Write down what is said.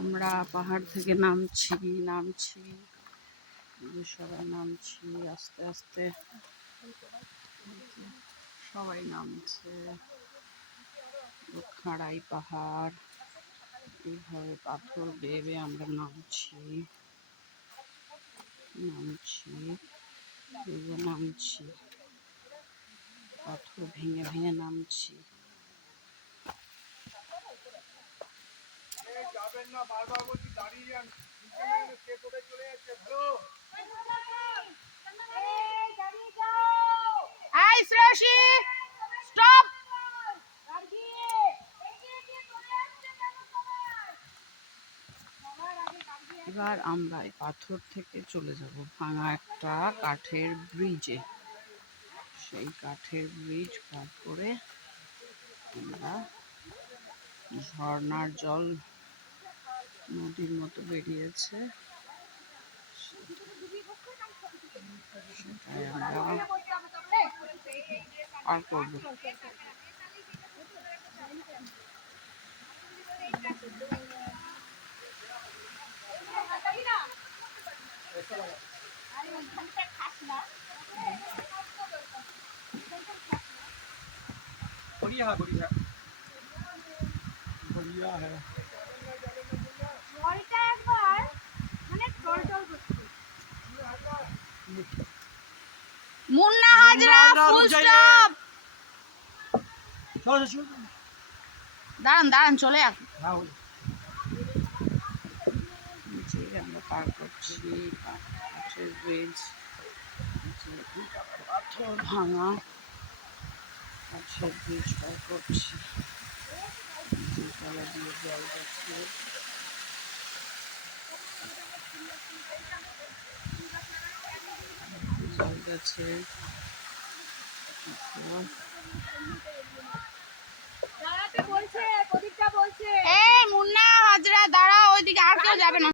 আমরা পাহাড় থেকে নামছি সবাই নামছি আস্তে আস্তে, সবাই নামছে। খাড়াই পাহাড়, এইভাবে পাথর বেয়ে বেয়ে আমরা নামছি পাথর ভেঙে ভেঙে নামছি। এবার আমরা এই পাথর থেকে চলে যাব ভাঙা একটা কাঠের ব্রিজে। সেই কাঠের ব্রিজ পার করে আমরা ঝর্ণার জল নদীর মতো বেরিয়েছে, সেটাই আমরা পার করবো। बढ़िया है। Munna Hazra full stop. দাঁড়ান চলে আমরা পার করছি কাঠের ব্রিজ, পাথর ভাঙা কাঠের ব্রিজ পার করছি। তলা দিয়ে জল যাচ্ছে, জল যাচ্ছে। এই মুন্না হাজরা দাঁড়া, ওইদিকে আর কেউ যাবে না।